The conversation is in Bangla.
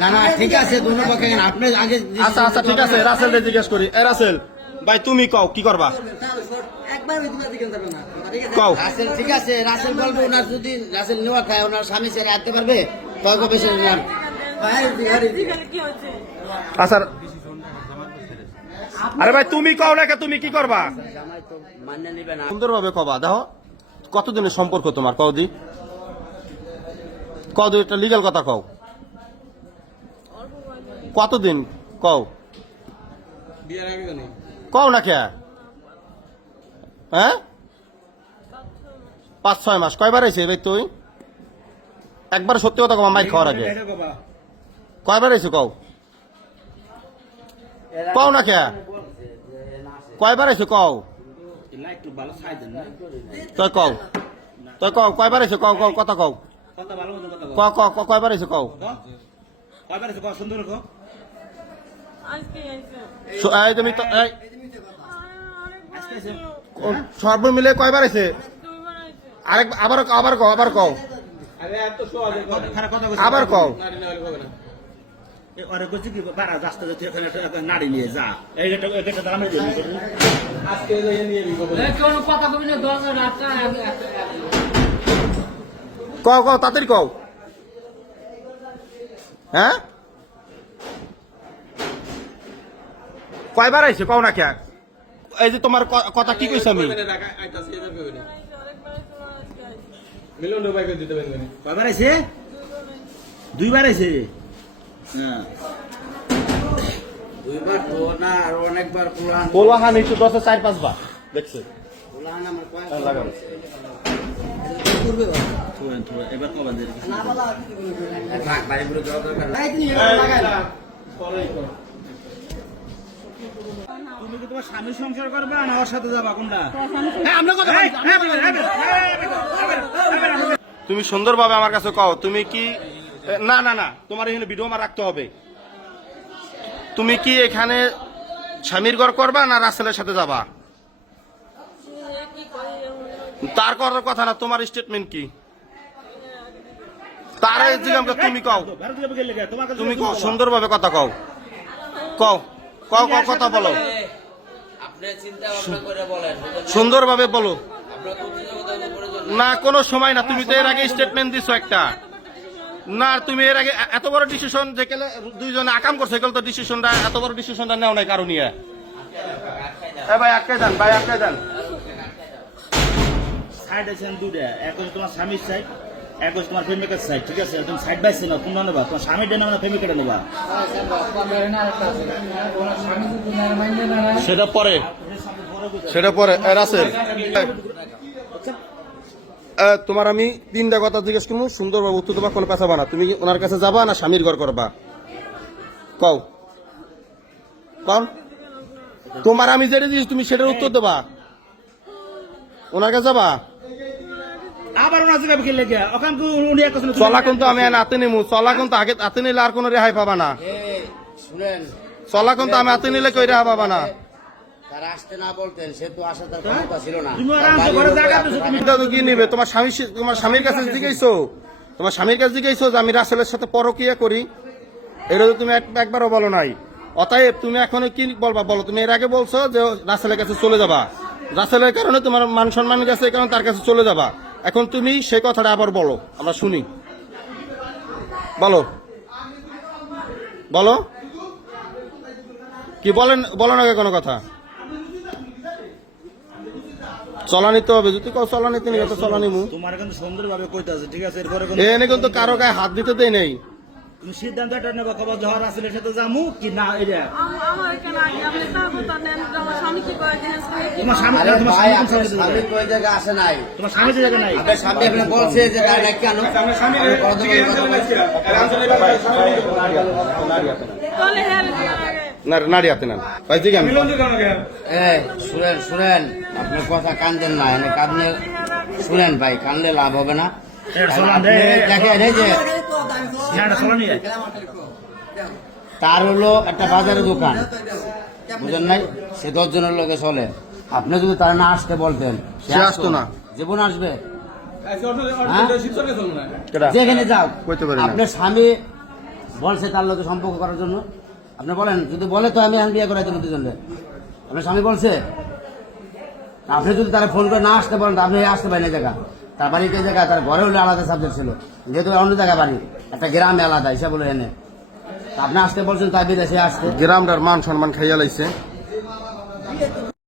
না না ঠিক আছে দুনো পক্ষে আপনি আগে আচ্ছা আচ্ছা ঠিক আছে রাসেল রে জিজ্ঞেস করি এ রাসেল ভাই তুমি কও কি করবা কও রাসেল ঠিক আছে রাসেল বলবে ওনার যদি রাসেল নেওয়া খায় ওনার স্বামী ছেড়ে আসতে পারবে তয় কবে সে নিলাম আচ্ছা আরে ভাই তুমি কও না তুমি কি করবা জামাই তো মান্য নিবে না সুন্দরভাবে কবা দেখো কতদিনের সম্পর্ক তোমার কদি কদি একটা লিগ্যাল কথা কও কতদিন কও কও না কে হ্যাঁ 5-6 মাস কয়বার আইছে ভাই তুই একবার সত্যি কথা কবা মাইক খাওয়ার আগে কয়বার আইছে কও কও না কে কয়বার আইছে কও তুই কও তুই কও কয়বার আইছে কও কও কথা কও কয়বার আইছে কও এই তুমি তো এই সর্ব মিলে কয়বার আছে আরেক আবার আবার কও আবার কও আবার কও নারী নিয়ে যা কও কও তাড়াতাড়ি কও হ্যাঁ কয়বার আইছে কও না কে এই যে তোমার কথা কি কইছ আমি কয়বার আইছে 2 বার আইছে দুইবার তো না আর অনেকবার পুরান পোলাহান একটু 4-5 বার দেখছে পুরান আমার কয় লাগাও করবে এবার কবার দেবে না বলা রাখ বাড়ি পুরো দেওয়া দরকার নাই তুমি কি তোমার স্বামী সংসার করবে না ওর সাথে যাবা কোনটা তুমি সুন্দরভাবে আমার কাছে কও তুমি কি না না না তোমার এখানে ভিডিও আমার রাখতে হবে তুমি কি এখানে স্বামীর ঘর করবা না রাসেলের সাথে যাবা তার করার কথা না তোমার স্টেটমেন্ট কি তার জিজ্ঞাসা তুমি কও তুমি কও সুন্দরভাবে কথা কও কও কও কও কথা বলো আপনি চিন্তা ভাবনা করে বলেন সুন্দরভাবে বলো আপনার প্রতিযোগিতার উপরে না কোনো সময় না তুমি তো এর আগে স্টেটমেন্ট দিছো একটা না তুমি এর আগে এত বড় ডিসিশন যে কেলে দুইজনে আকাম করছে কেলে তো ডিসিশনটা এত বড় ডিসিশনটা নেও নাই কারণ নিয়ে ভাই আটকাই দেন ভাই আটকাই দেন সাইড আছে দুটা এক হচ্ছে তোমার স্বামীর সাইড এক হচ্ছে তোমার প্রেমিকের সাইড ঠিক আছে তুমি সাইড বাই সাইড কোনটা নেবা তোমার স্বামীর ডেনা না প্রেমিকের নেবা সেটা পরে রাসেল তোমার আমি 3টা কথা জিজ্ঞেস করবো সুন্দরভাবে উত্তর দেবা কোনো পেছাবা না তুমি ওনার কাছে যাবা না স্বামীর ঘর করবা কও কও তোমার আমি যেটা দিয়েছি তুমি সেটার উত্তর দেবা ওনার কাছে যাবা আবার ওনার জায়গা বিকেল লেগে ওখান উনি এক কথা চলা কিন্তু আমি হাতে নেবো চলা কিন্তু আগে হাতে নিলে আর কোনো রেহাই পাবা না শুনেন চলা কিন্তু আমি হাতে নিলে কই রেহাই পাবা না তার আসতে না বলতেন সে তো আসা তার ক্ষমতা ছিল না তুমি আরামসে ঘরে জায়গা পেছো তুমি দাদু কি নিবে তোমার স্বামীর কাছে জিজ্ঞাসো তোমার স্বামীর কাছে জিজ্ঞাসো যে আমি রাসেলের সাথে পরকিয়া করি এটা তো তুমি একবারও বলো নাই অতএব তুমি এখন কি বলবা বলো তুমি এর আগে বলছো যে রাসেলের কাছে চলে যাবা রাসেলের কারণে তোমার মান সম্মান গেছে এই কারণে তার কাছে চলে যাবা এখন তুমি সেই কথাটা আবার বলো আমরা শুনি বলো বলো কি বলেন বলো না কোনো কথা চলা নিতে হবে যদি কেউ চলা নিতে নিবে তো চলা নিমু তোমার কিন্তু সুন্দরভাবে কইতে আছে ঠিক আছে এরপরে এনে কিন্তু কারো গায়ে হাত দিতে দেই নেই তুমি সিদ্ধান্ত এটা নেবা খবর ঝড় আসলে সাথে যামু কি না এটা আমার কেন আগে আপনি তা কথা নেন আমার স্বামী কি করে দেন তোমার স্বামী আরে তোমার ভাই স্বামী কোন আপনার সাইডে স্বামী কই জায়গা আসে নাই তোমার স্বামী যে জায়গা নাই আপনার স্বামী আপনি বলছে যে তাই নাকি কেন আপনার স্বামী চলে হেরে না নারী হাতে না ভাই জিজ্ঞাসা আমি শুনেন শুনেন আপনার কথা কানদেন না এনে কাঁদলে শুনেন ভাই কানলে লাভ হবে না আপনি দেখেন এই যে তার হলো একটা বাজারের দোকান বুঝেন নাই সে 10 জনের লোকে চলে আপনি যদি তার না আসতে বলতেন সে আসতো না জীবন আসবে কেডা? যেখানে যাও কইতে পারি না। আপনার স্বামী বলছে তার লোকে সম্পর্ক করার জন্য? আপনি বলেন, যদি বলে তো আমি এখন বিয়ে করাই দেবো দুজনে। আপনার স্বামী বলছে? আপনি যদি তারা ফোন করে না আসতে পারেন, আপনি আসতে পারেন এই জায়গা, তার বাড়িতে এই জায়গা, তার ঘরে হলে আলাদা সাবজেক্ট ছিল, যেহেতু অন্য জায়গায় বাড়ি, একটা গ্রামে আলাদা হিসাব বলে এনে তা আপনি আসতে বলছেন, তাই বিদেশে আসতে। গ্রামটার মান সম্মান খাইয়া লাইছে।